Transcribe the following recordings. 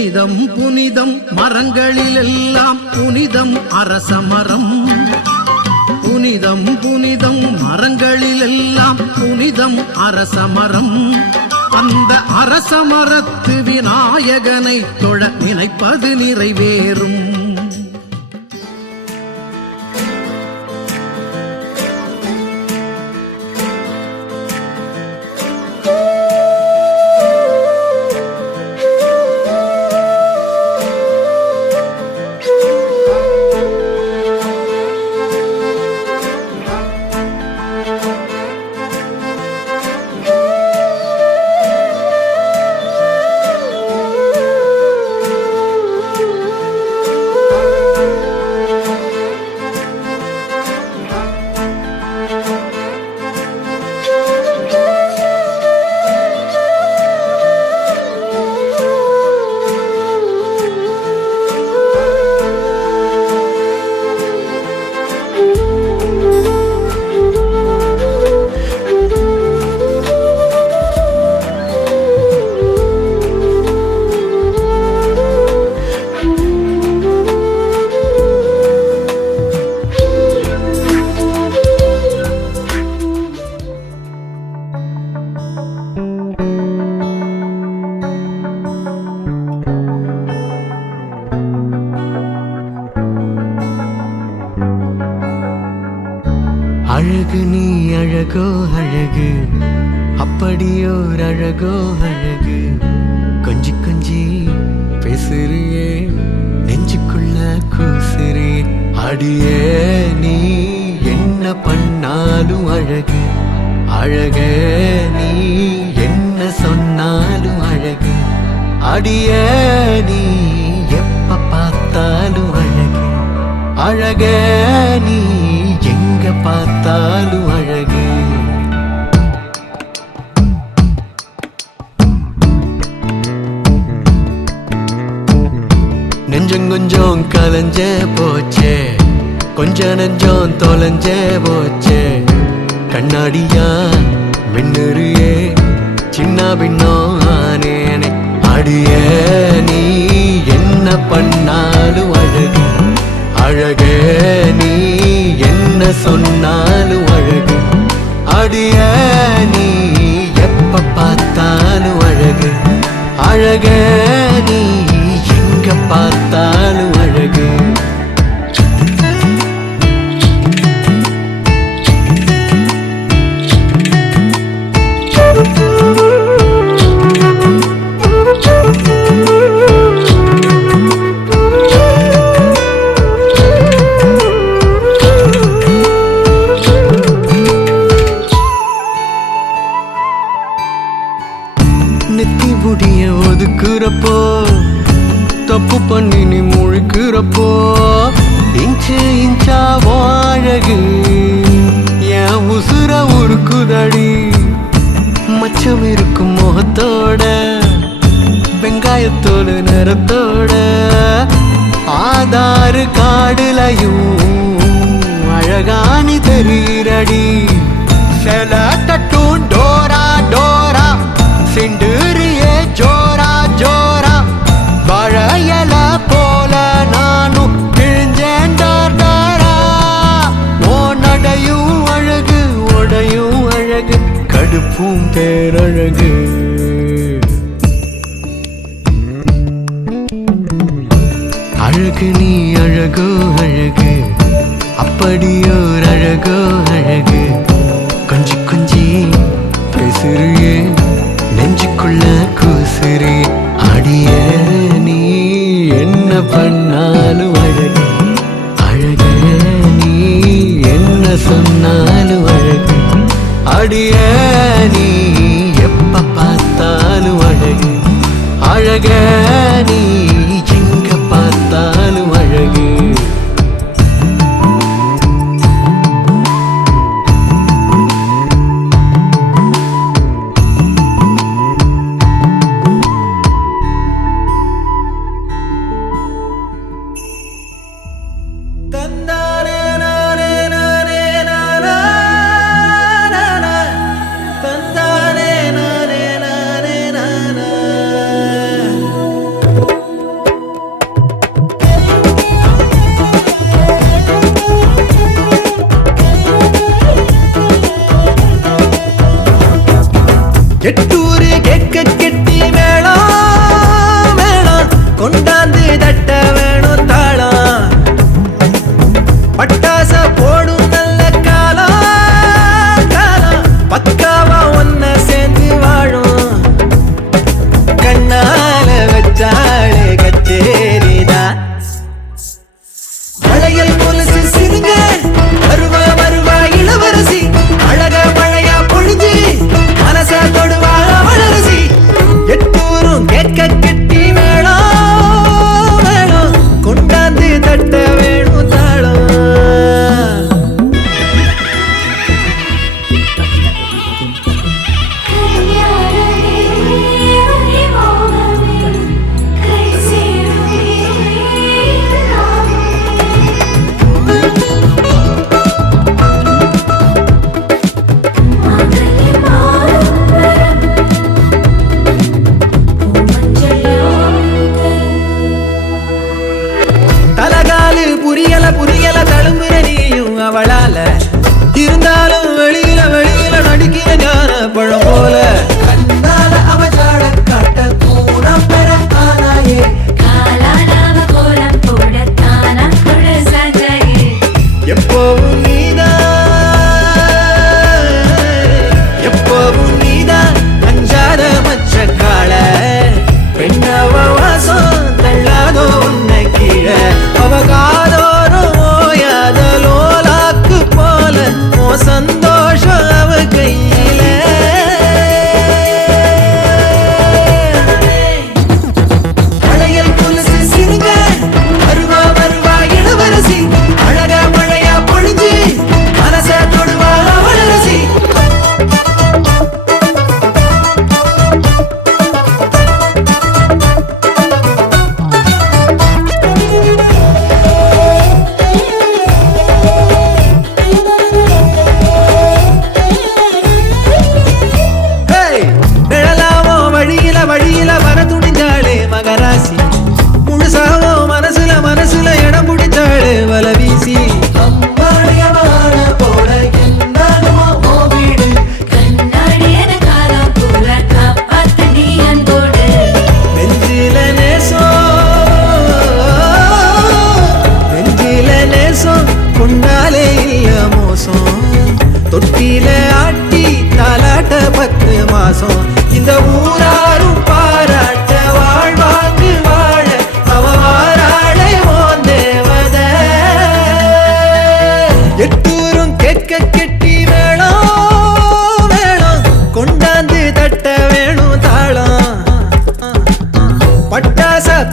புனிதம் புனிதம் மரங்களிலெல்லாம் புனிதம் அரசமரம். புனிதம் புனிதம் மரங்களிலெல்லாம் புனிதம் அரசமரம். அந்த அரசமரத்து விநாயகனை தொழ நினைப்பது நிறைவேறும். அழகு நீ அழகோ அழகு, அப்படியோர் அழகோ அழகு. கொஞ்சி கொஞ்சி பேசுறியே, நெஞ்சுக்குள்ள கூசுறே. அடியே நீ என்ன பண்ணாலும் அழகு, அழகே நீ என்ன சொன்னாலும் அழகு. அடியே நீ எப்ப பார்த்தாலும் அழகு, அழகே நீ எங்க பார்த்தாலும் அழகு. நெஞ்சம் கொஞ்சம் கலஞ்ச போச்சே, கொஞ்ச நெஞ்சம் தொலைஞ்ச போச்சே. கண்ணாடியா மின்னுறியே, சின்ன பின்னம் ஆனேனே. அடியே நீ என்ன பண்ணாலும் அழகு, அழகே நீ என்ன சொன்னாலும் அழகு. அடியே நீ எப்ப பார்த்தாலும் அழகு, அழகே நீ எங்க பார்த்தாலும் அழகு. நெத்தி முடிய ஒதுக்குறப்போ, தப்பு பண்ணி நீ முழுக்கிறப்போ, இன்ச்சு இன்ச்சாவோ அழகு என் உசுர உருக்குதடி. மச்சம் இருக்கும் முகத்தோட, வெங்காயத்தோடு நிறத்தோட, ஆதாறு காடுலையும் அழகானி தெரிகிறடி. செல தட்டும் டோரா டோரா, சிண்டுரியே ஜோரா ஜோரா. வாழையல போல நானும் கிழிஞ்சேன் டாரா. ஓ நடையும் அழகு, உடையும் அழகு, கடுப்பும் பேரழகு. அழகு நீ அழகோ அழகு, அப்படியோர் அழகோ அழகு. கொஞ்சி கொஞ்சி பேசுறியே, நெஞ்சுக்குள்ள கூசுறே. அடியே நீ என்ன பண்ணாலும் அழகு, அழகே நீ என்ன சொன்னாலும் அழகு. அடியே நீ எப்ப பார்த்தாலும் அழகு, அழகே நீ எங்க பார்த்தாலும் அழகு.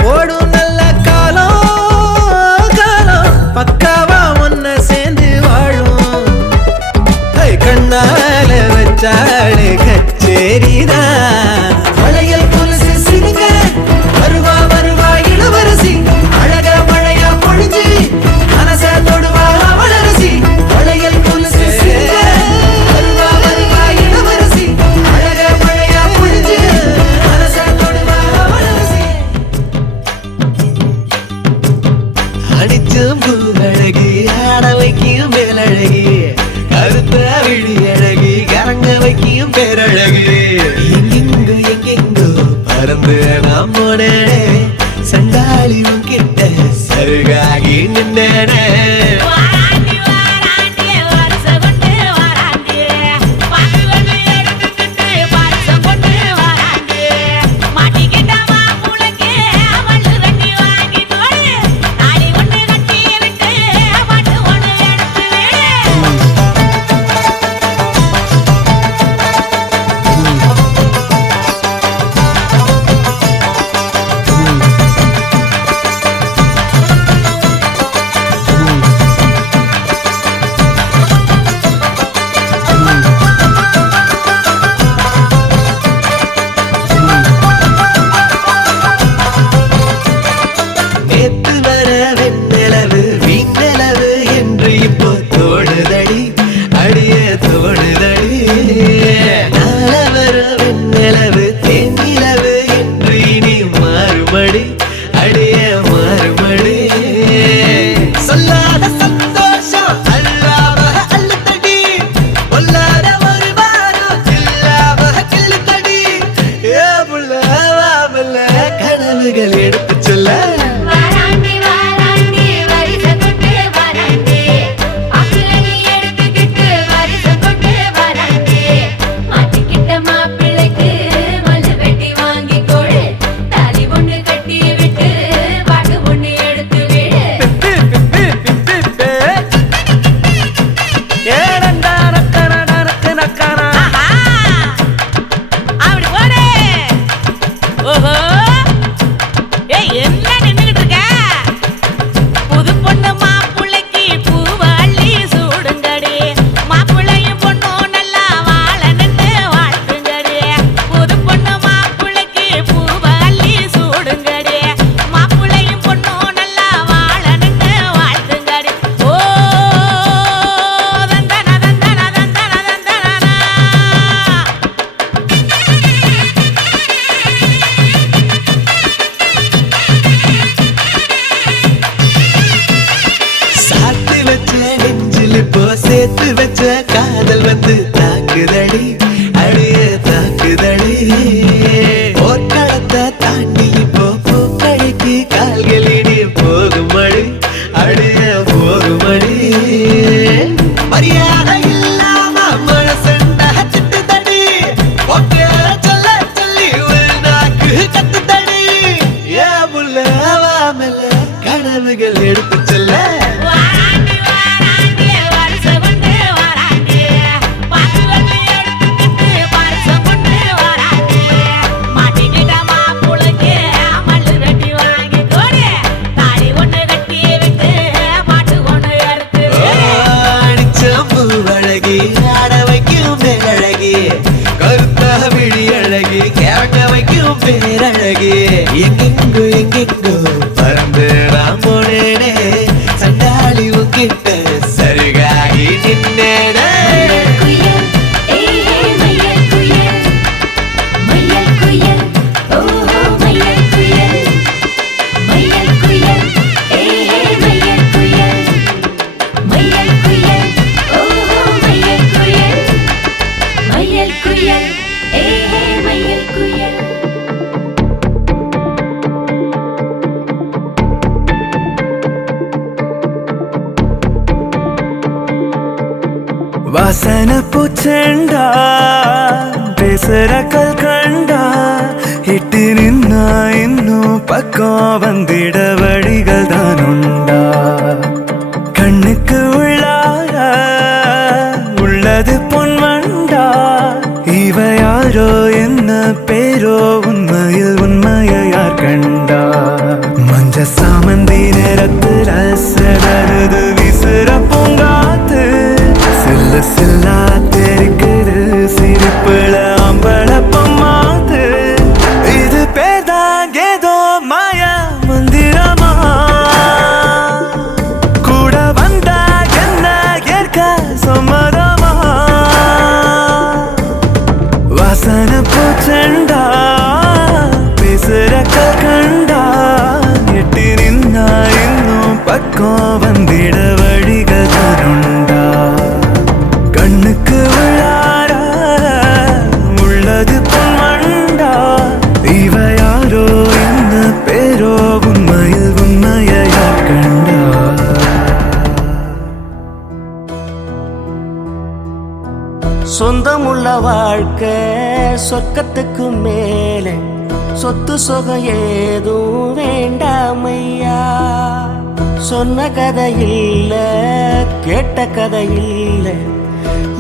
போடும் நல்ல காலம் காலம் பக்காவா ஒன்ன சேர்ந்து வாழும் கண்ணால வச்சாடு கச்சேரிதான் வளையல் கொலுசு சிரிங்க வருவா வருவா இளவரசி அழக மழையா பொழிஞ்சு மனச தொடுவா அவளரசி வளையல் கொலுசு சிரிங்க வருவா வருவா இளவரசி அழக மழையா பொழிஞ்சு மனச தொடுவா அவளரசி அடிச்சும் பூவழகி ஆட வைக்கும் மேலழகி கருத்த விழி அழகி கரங்க வைக்கும் பேரழகு எங்கெங்கோ பறந்து நாம் போனே சண்டாளி கிட்ட சருகாகி நின்னே எடுத்து சொல்ல சேர்த்து வச்ச காதல் வந்து தாக்குதடி அடிய தாக்குதடி போர்க்களத்தை தாண்டி இப்போ பூக்கழிக்கு கால்களிடி போகுமடி அடிய போகுமடி மரியாதை இல்லாம மனசண்டா திட்டுதடி ஓகே சொல்ல சொல்லி ஒரு நாக்கு கத்துதடி ஏ புள்ள வாமல கனவுகள் எடுத்து சொல்ல பேரழகே எங்கெங்கோ எங்கெங்கோ பறந்து நாம் போனேனே சண்டாளி உங்கிட்ட சருகாகி நின்னேனே வாசன பூச்செண்டா பேசுற கல்கண்டா இட்டு நின்னா இன்னும் பக்கம் வந்திட வழிகள் தான் உண்டா கண்ணுக்கு உள்ளார உள்ளது பொன்வண்டா இவ யாரோ என்ன பேரோ உண்மையில் உண்மையை யார் கண்டா பக்கம் வந்திட வழிகள் தானுண்டா கண்ணுக்கு உள்ளார உள்ளது பொன்மண்டா இவ யாரோ என்ன பேரோ உண்மையில் உண்மையை யார் கண்டா சொந்தமுள்ள வாழ்க்கை சொர்க்கத்துக்கு மேலே சொத்து சொகம் ஏதும் வேண்டாமையா சொன்ன கதை இல்ல கேட்ட கதை இல்ல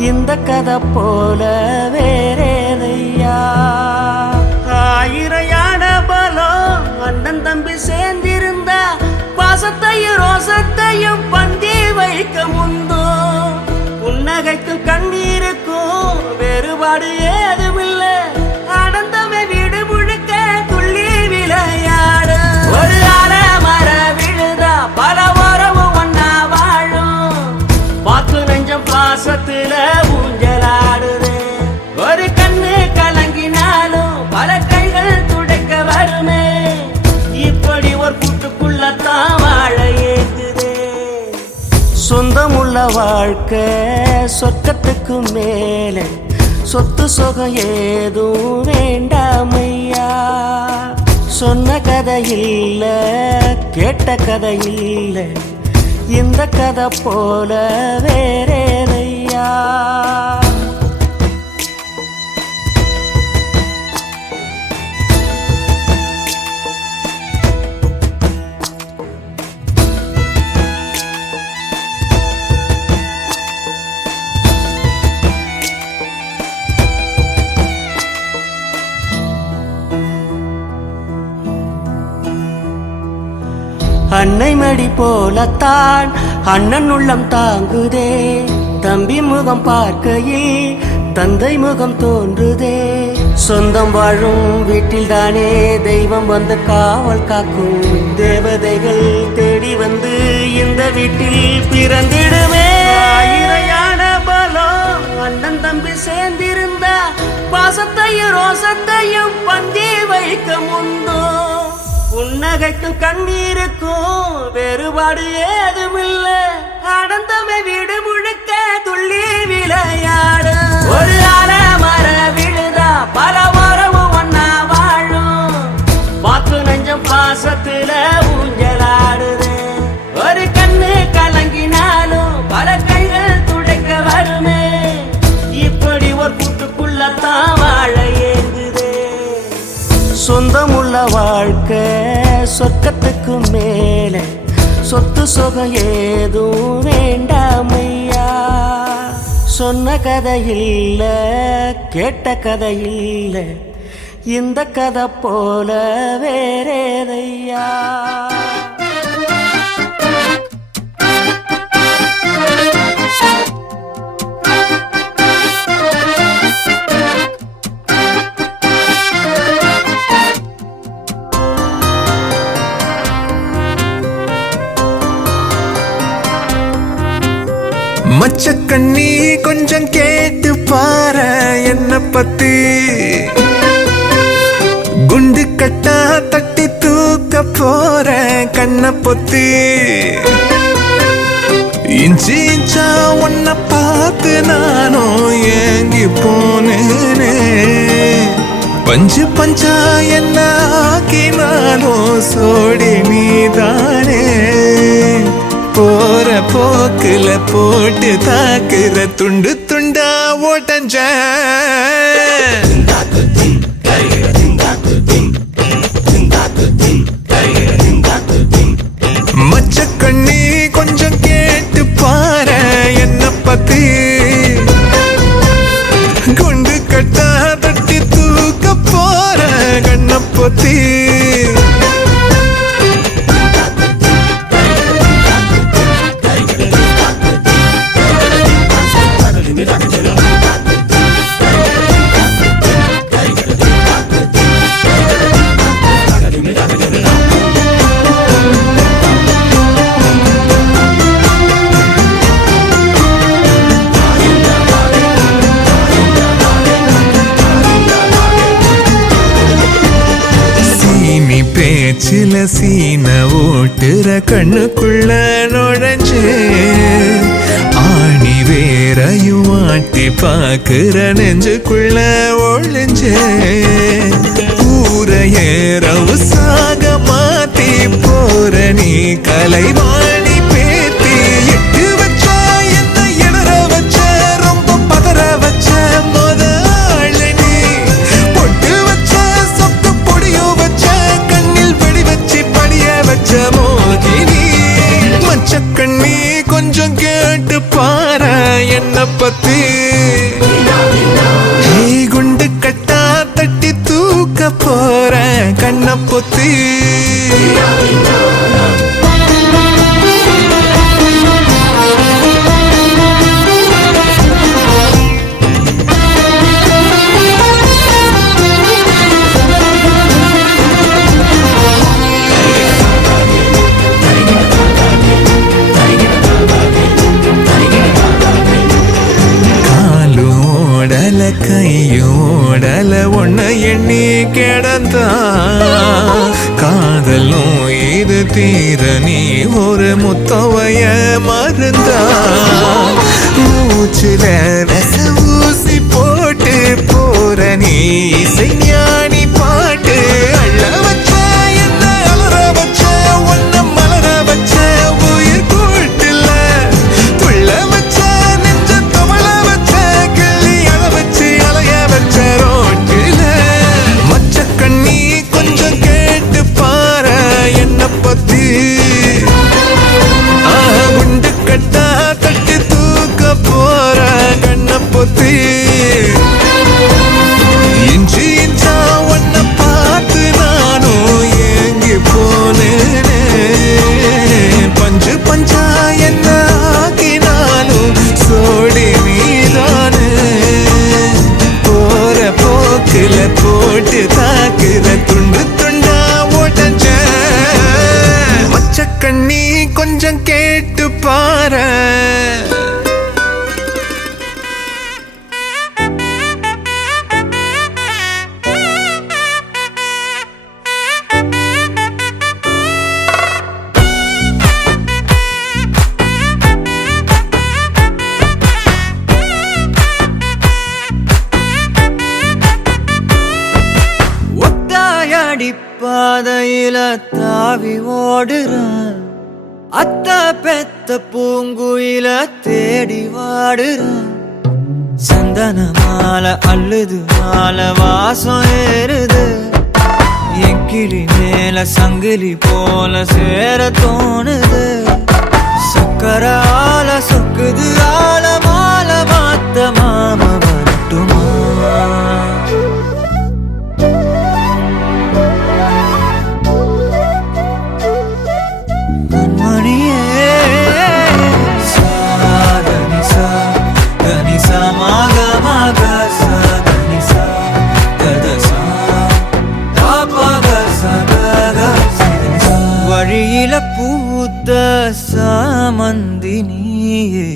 இந்த கதை போல வேறேதையா ஆயிரையான பலம் அண்ணன் தம்பி சேர்ந்திருந்தா பாசத்தையும் ரோசத்தையும் பந்தி வைக்க முந்தோ புன்னகைக்கும் கண்ணீருக்கும் வேறுபாடு ஏதுமில்ல ஆனந்தமே வீடு முழுக்க துள்ளி விளையாடு ஒரு அல மர விழுதா பல உறவும் ஒன்னா வாழும் வாக்கு நெஞ்சம் பாசத்துல ஊஞ்சலாடுது ஒரு கண்ணு கலங்கினாலும் பல கைகள் துடைக்க வருமே இப்படி ஒரு கூட்டுக்குள்ளத்தான் வாழ ஏங்குதே சொந்தமுள்ள வாழ்க்கை சொர்க்கத்துக்கு மேலே சொத்து சொகம் ஏதும் வேண்டாமையா சொன்ன கதை இல்ல கேட்ட கதை இல்ல இந்த கதை போல வேறேதையா அன்னை மடி போலத்தான் அண்ணன் உள்ளம் தாங்குதே தம்பி முகம் பார்க்கையில் தந்தை முகம் தோன்றுதே சொந்தம் வாழும் வீட்டில் தானே தெய்வம் வந்து காவல் காக்கும் தேவதைகள் தேடி வந்து இந்த வீட்டில் பிறந்திடுமே ஆயிரையான பலம் அண்ணன் தம்பி சேர்ந்திருந்தா பாசத்தையும் ரோசத்தையும் பந்தி வைக்க முந்தோ புன்னகைக்கும் கண்ணீருக்கும் வேறுபாடு ஏதுமில்ல ஆனந்தமே வீடு முழுக்க துள்ளி விளையாடு ஒரு அல மர விழுதா பல உறவும் ஒன்னா வாழும் வாக்கு நெஞ்சம் பாசத்துல ஊஞ்சலாடுது ஒரு கண்ணு கலங்கினாலும் பல கைகள் துடைக்க வருமே இப்படி ஒரு கூட்டுக்குள்ளத்தான் வாழ ஏங்குதே சொந்தமுள்ள வாழ்க்கை சொர்க்கத்துக்கு மேலே சொத்து சொகம் ஏதும் வேண்டாமையா சொன்ன கதை இல்ல கேட்ட கதை இல்ல இந்த கதை போல வேறேதையா மச்ச கண்ணி கொஞ்சம் கேட்டு பாரு என்ன பத்தி குண்டு கட்டா தட்டி தூக்க போற கண்ண பொத்தி இஞ்சி இஞ்சா உன்னை பார்த்து நானும் ஏங்கி போனேனே பஞ்சு பஞ்சா என்ன ஆக்கினாலும் சோடி நீதானே போற போக்குல போட்டு தாக்குற துண்டு துண்டா ஓட்டஞ்ச மச்ச கண்ணி கொஞ்சம் கேட்டு பாரு என்ன பத்தி குண்டு கட்டா தட்டி தூக்க போற கண்ண பொத்தி நீ பேச்சில சீன ஓட்டுற கண்ணுக்குள்ள நுழைஞ்சே ஆணி வேறையும் ஆட்டி பாக்குற நெஞ்சுக்குள்ள ஒழிஞ்சே ஊரையே ரவுசாக மாத்தி போற நீ கலைவாணி பேத்தி எட்டு வச்ச என்ன இடற வச்ச ரொம்ப பதற வச்ச முதல் நீ பொட்டு வச்ச சொத்து பொடியோ வச்ச கண்ணில் வெடி வச்சு படிய வச்ச மோகினி மச்ச கண்ணி கொஞ்சம் கேட்டு பாரு என்ன பத்தி குண்டு கட்டா தட்டி தூக்க போற கண்ண பொத்தி கையோடல ஒன்ன எண்ணி கிடந்தா காதலும் இது தீர நீ ஒரு முத்தவைய மருந்தா மூச்சுல ரச ஊசி போட்டு போற நீ இசைஞானி பாட்டு அள்ள வச்ச என்ன அலற வச்ச ஒன்ன மலர வச்ச உயிர் கூட்டுல துள்ள வச்ச நெஞ்ச தவள வச்ச கிள்ளி அழ வச்சு அலைய வச்ச ரோட்டில மச்ச கண்ணி கொஞ்சம் கேட்டு பாரு என்ன பத்தி குண்டு கட்டா தட்டி தூக்க போற கண்ண பொத்தி இஞ்சி இஞ்சா ஒன்ன பார்த்து நானும் ஏங்கி போனேனே பஞ்சு பஞ்சா என்ன ஆக்கினாலும் சோடி நீதானே போற போக்குல போட்டு தாக்குற துண்டு துண்டா ஓட்டஞ்ச மச்ச கண்ணி கொஞ்சம் கேட்டு பாரு பாதையில தாவி ஓடுறான் அத்த பெத்த பூங்குயில தேடி வாடுறான் சந்தன மாலை அள்ளுது மாலை வாசம் ஏறுது என் கிளி மேல சங்கிலி போல சேர தோணுது சக்கரால சொக்குது ஆல மால மாத்த மாம வரட்டுமா வழியில பூத்த சாமந்தி நீயே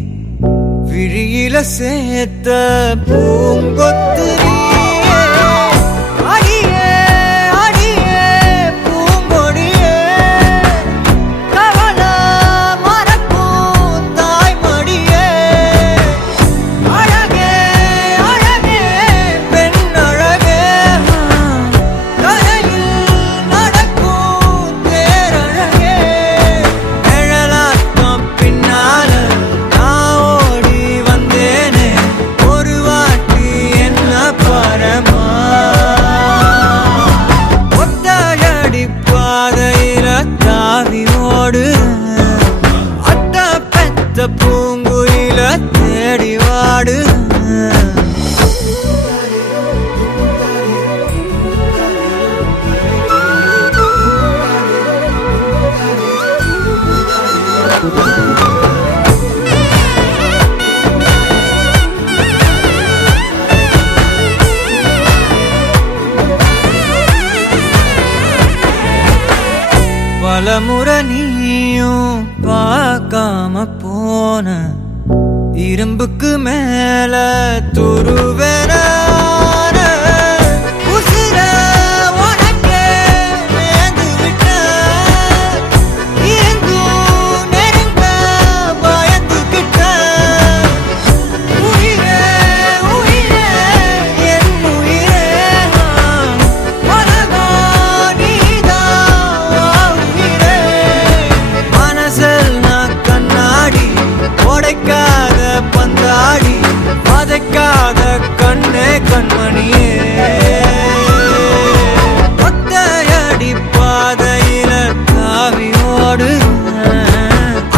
விழியில சேர்த்த பூங்கொத்து நீயே அடியே அடியே பூங்கொடியே கவல மறக்கும் தாய்மடியே அழகே அழகே பெண் அழகே கரையில் நடக்கும் தேரழகே நிழலாட்டம் பின்னால நான் ஓடி வந்தேனே ஒரு வாட்டி என்ன பரமா ஒத்தையடி பாதையில தாவி ஓடுறேன் அத்த பெத்த பூங்குயில தேடி வாடுறேன் பலமுறை நீயும் பார்க்காம போன இரும்புக்கு மேல துருவேன உசிர உனக்கே கண்மணியே ஒத்தையடி பாதையில தாவி ஓடுறேன்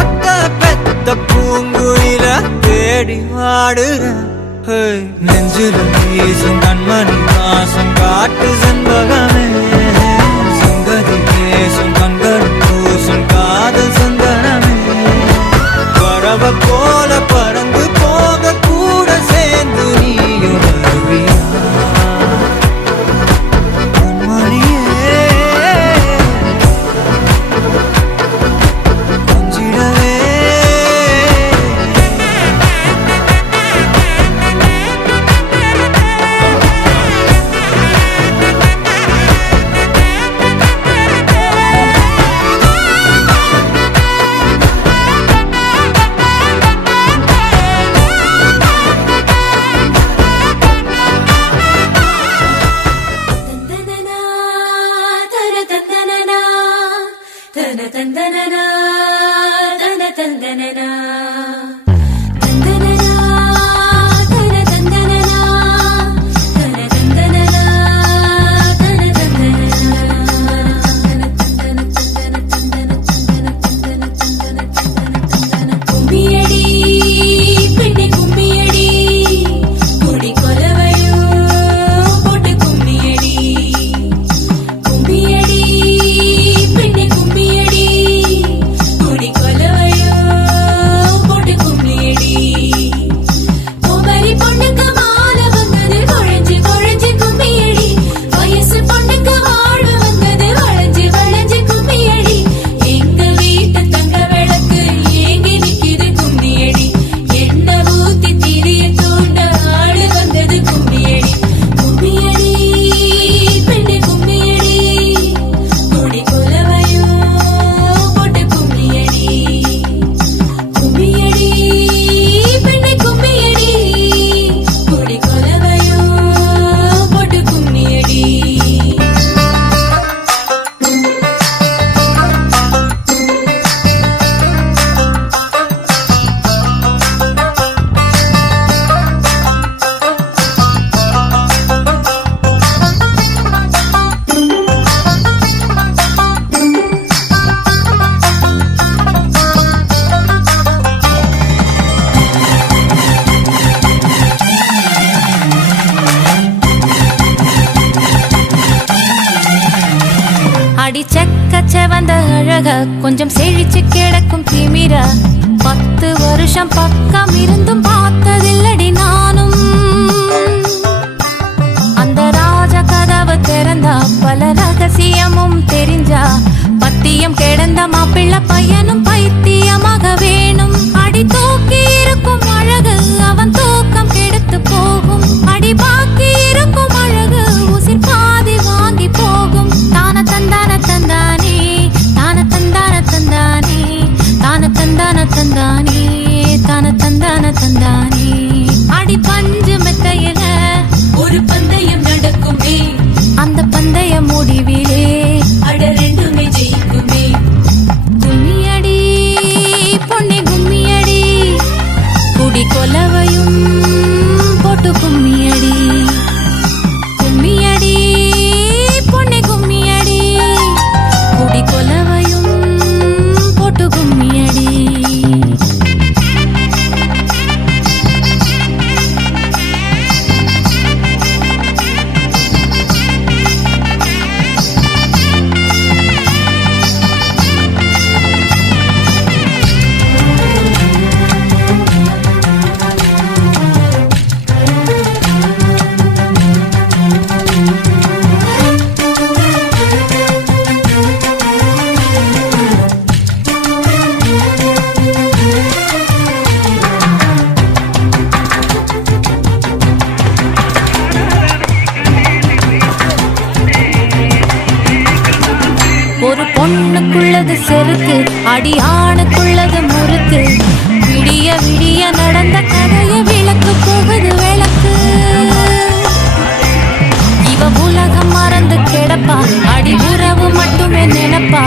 அத்த பெத்த பூங்குயில தேடி வாடுறேன் நெஞ்சில வீசும் கண்மணி வாசம் காட்டு செண்பகமே சங்கதி பேசும் கண்கள் பூசும் காதல் சந்தனமே பறவை போல பறந்து போக கூட சேர்ந்து நீயும் வருவியா கண்மணியே கொஞ்சிடவே கொஞ்சம் செழிச்சு கிடக்கும் திமிர 10 வருஷம் பக்கம் இருந்தும் பார்த்ததில்லடி நானும் அந்த ராஜ கதவு திறந்தா பல ரகசியமும் தெரிஞ்சா பத்தியம் கிடந்த மாப்பிள்ள பையனும் பைத்தியமாக வேணும் அடி தூக்கி இருக்கும் அழகு அவன் தூக்கம் கெடுத்து போகும் அடி பாக்கி இருக்கும் அழகு உசிர் பாதி வாங்கி போகும் தான தந்தான தந்தானே தான தந்தான தந்தானே தான தந்தான தந்தானே தான தந்தான தந்தானே அடி பஞ்சு மெத்தையில ஒரு பந்தயம் நடக்குமே அந்த பந்தய முடிவிலே அட ரெண்டுமே ஜெயிக்குமே கும்மியடி பொன்னே கும்மியடி குடி கொலவையும் போட்டு கும்மியடி கும்மியடி பொன்னே கும்மியடி குடி கொலவையும் போட்டு கும்மியடி ஒரு பொண்ணுக்குள்ளது செருக்கு அடியானுக்குள்ளது முறுக்கு விடிய விடிய நடந்த கதைய விளக்கு போகுது விளக்கு இவ உலகம் மறந்து கிடப்பா அடி உறவு மட்டுமே நினைப்பா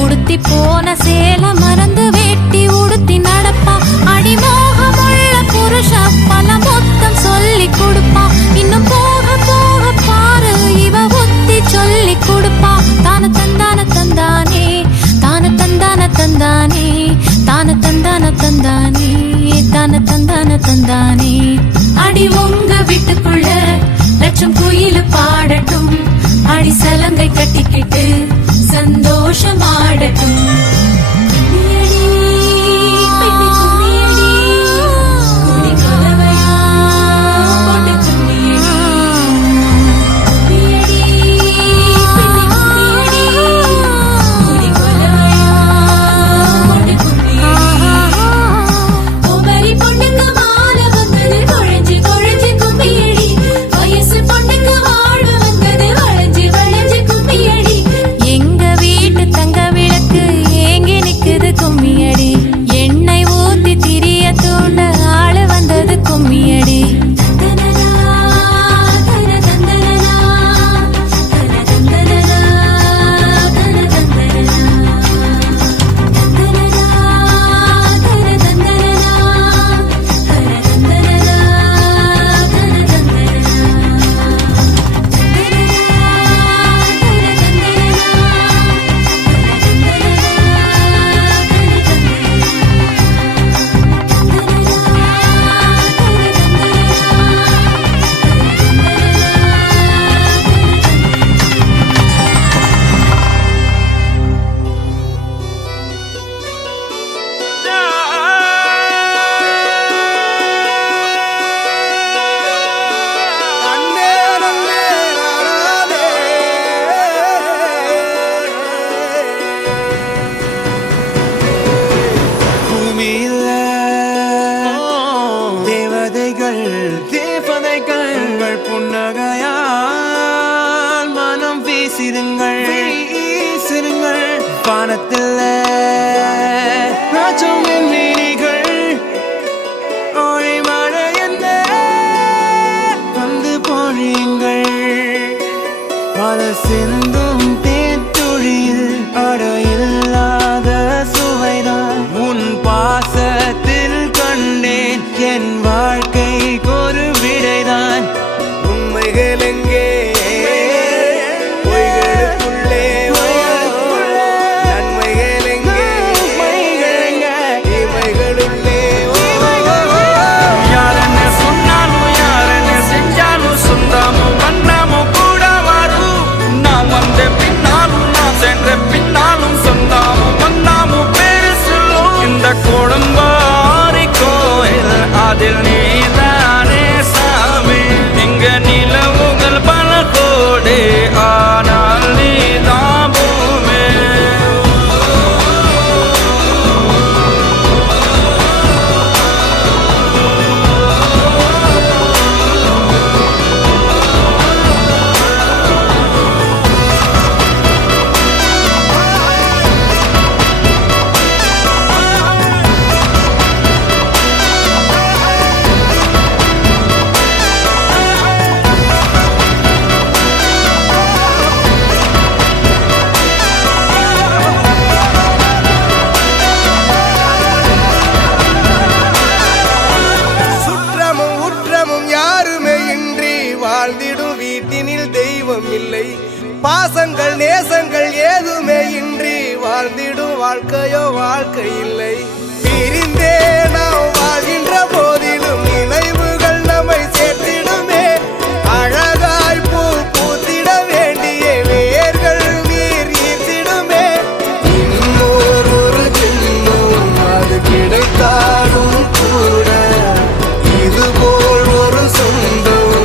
உடுத்தி போன சேல மறந்து வேட்டி உடுத்தி நடப்பா அடி மோகமுள்ள புருஷ பல மொத்தம் சொல்லி கொடுப்பா இன்னும் சந்தோஷமாடட்டும். கும்மியடி, பெண்ணே கும்மியடி, குடி கலவையா போட்டு கும்மியடி. கும்மியடி, பெண்ணே கும்மியடி, குடி கலவையா போட்டு கும்மியடி. குமரி பொண்ணுக்கு மாலை வந்தது குழஞ்சு குழஞ்சு கும்மியடி. வயசு பொண்ணுக்கு வாழ வந்தது வளைஞ்சு வளைஞ்சு கும்மியடி. எங்க வீட்டு தங்க விளக்கு ஏங்கி நிக்குது கும்மியடி. எண்ணெய் ஊத்தி திரிய தூண்ட ஆளு வந்தது கும்மியடி. தந்தனனா, தன தந்தனனா, தன தந்தனனா, தன தந்தனனா. தந்தனனா, தன தந்தனனா, தன தந்தனனா, தன தந்தனனா. பூமியில தேவதைகள் புன்னகையால் மனம் வீசிருங்கள் வானத்தில் ராஜம் மீனிகள் ஒளி மழை என்ன வந்து பொழியுங்கள். பல சிந்தும் தேத்துழியில் அடையில்லாத சுவைதான் உன் பாசத்தில் கண்டேன். என் வாழ்க்கைக்கு ஒரு விடைதான். உண்மைகள் எங்கே பொய்களுக்குள்ளே நன்மைகள் எங்கே இமைகளுள்ளே. யாரன்னு சொன்னாலும் யாரன்னு செஞ்சாலும் சொந்தமும் பண்ணமும் கூட வரும். நான் வந்த பின்னாலும் நான் சென்ற பின்னாலும் சொந்தமும் பண்ணமும் பேரு சொல்லும். இந்த கொடும்பாரி கோயில் அதில் நீதானே சாமி. இங்க நிலவுகள் பல கோடி ஆனால் நீதான் பூமி. சுற்றமும் உற்றமும் யாருமே இன்றி வாழ்ந்திடும் வீட்டினில் தெய்வம் இல்லை. பாசங்கள் நேசங்கள் ஏதுமே இன்றி வாழ்ந்திடும் வாழ்க்கையோ வாழ்க்கை இல்லை. பிரிந்தே நாம் வாழ்கின்ற போதிலும் நினைவுகள் நம்மை சேர்த்திடுமே. அழகாய் பூ பூத்திட வேண்டிய வேர்கள் நீர் ஈர்த்திடுமே. இன்னொரு ஜென்மம் அது கிடைத்தாலும் கூட இதுபோல் ஒரு சொந்தம்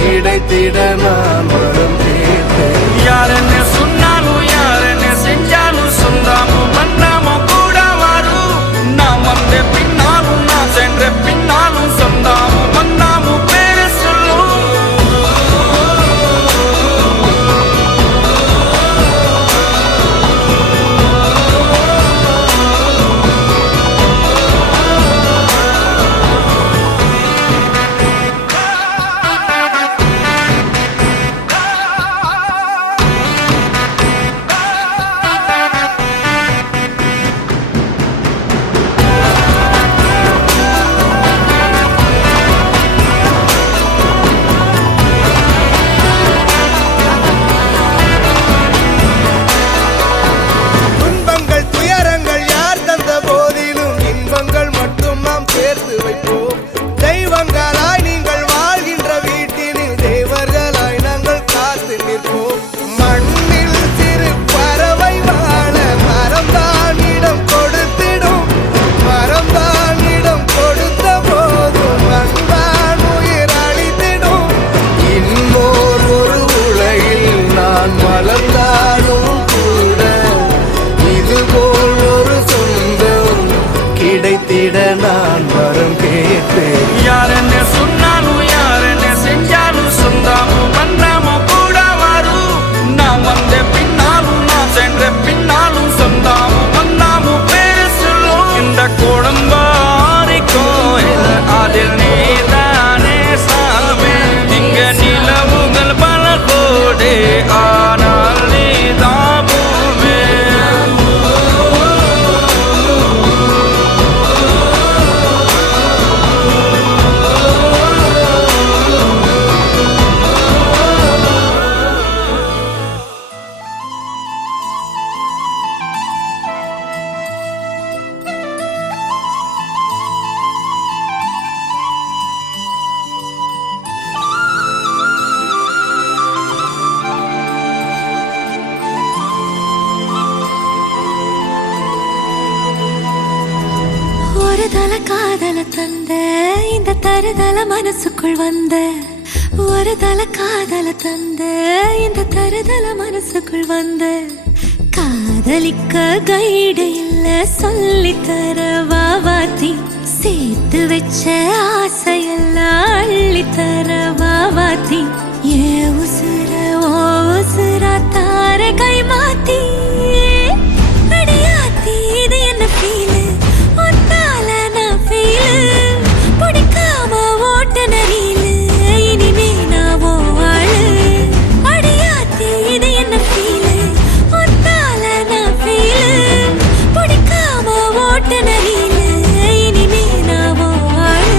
கிடைத்திட நான் மனம் கேட்டேன். யாரன்னு சொன்னாலும் யாரன்னு செஞ்சாலும் சொந்தமும் பண்ணமும் கூட வரும். நான் வந்த பின்னாலும் நான் சென்ற பின்னாலும் வைப்பேன். யார் என்ன சொன்னாலும் யார் என்ன செஞ்சாலும் சொந்தாமும் பண்ணாமும் கூட வரும். நான் வந்த பின்னாலும் நான் சென்ற பின்னாலும் சொந்தாமும் பண்ணாமும் பேரு சொல்லும். இந்த குடும்பாரி கோயில் அதில் நீதானே சாமி. இங்க நிலவுகள் பல கோடி ஆனால் நீதான் பூமி. ஒரு தல காதல தந்த இந்த தருதல மனசுக்குள் வந்த ஒரு தல காதல தந்த இந்த தருதல மனசுக்குள் வந்த காதலிக்க கைடு இல்ல சொல்லித்தர வாவாத்தி சேர்த்து வச்ச ஆசையெல்லாம் அள்ளித்தர வாவாத்தி ஏ உசுர ஓ உசுரா தார கை மாத்தி அடியாத்தி இது என்ன ஃபீலு ஒன்னால நான் ஃபீலு பிடிக்காம ஓட்ட நரியிலு இனிமே நான் ஓ ஆளு அடியாத்தி இது என்ன ஃபீலு ஒன்னால நான் ஃபீலு பிடிக்காம ஓட்ட நரியிலு இனிமே நான் ஓ ஆளு.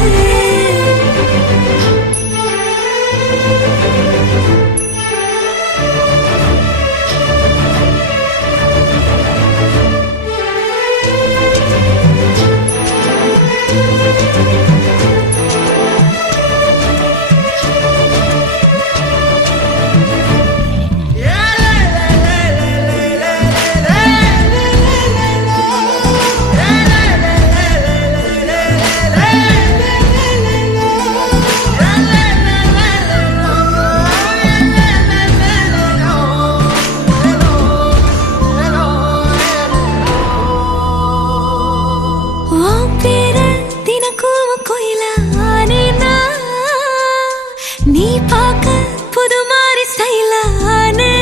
உன் பேரு தினக்கும் கோயிலா ஆனேனா நீ பார்க்க புது மாதிரி ஸ்டைலானே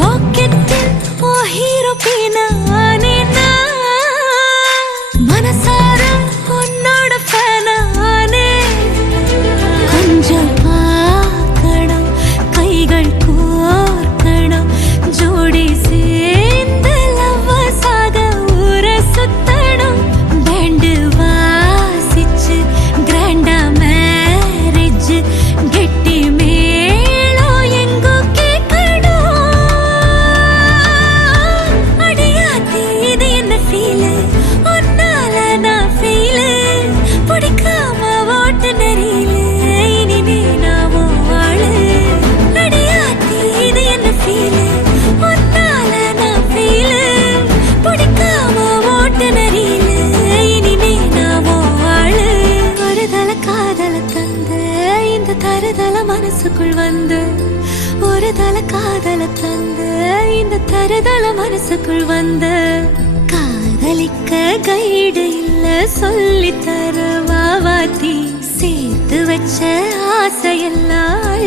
பாக்கெட்டில் ஓ ஹீரோ பீனா ஆனேனா மனசார உன்னோட ஃபேனானே கொஞ்சம் பார்க்கணும் கைகள் கோர்க்கணும் ஜோடி சேர்ந்து லவ்வசாக ஊர சுத்தணும் பேண்டு வாசிச்சு கிராண்டா மேரேஜ் கெட்டி மேளம் எங்கோ கேட்கணும் அடியாத்தி இது என்ன ஃபீலு ஒன்னால நான் ஃபீலு பிடிக்காம ஓட்டு நரியிலு இனிமே நான் ஓ ஆளு அடியாத்தி இது என்ன ஃபீலு ஒன்னால நான் ஃபீலு பிடிக்காம ஓட்டு நரியிலு இனிமே நான் ஓ ஆளு ஒரு தல காதல தந்த இந்த தருதல மனசுக்குள் வந்து ஒரு தல காதல தந்த இந்த தருதல மனசுக்குள் வந்து காதலிக்க கைடு இல்ல சொல்லித்தர வாவாத்தி சேர்த்து வச்ச ஆசையெல்லாம்